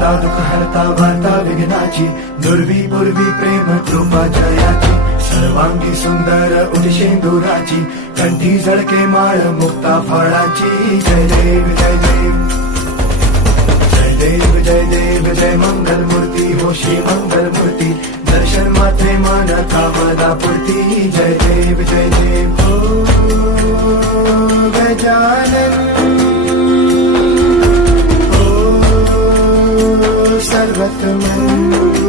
करता दुःख हरता वार्ता विघ्नाची, दुर्वी पूर्वी प्रेम कृपा जयाची, सर्वांगी सुंदर उदिशेंदुराची, कंठी झळके माळ मुक्ता फळाची. जय देव जय देव जय देव जय देव जय मंगल मूर्ती हो श्री मंगल मूर्ती, दर्शन मात्रे मान कामना पूर्ती. जय देव जय देव हो गजानन हो सर्वतमन.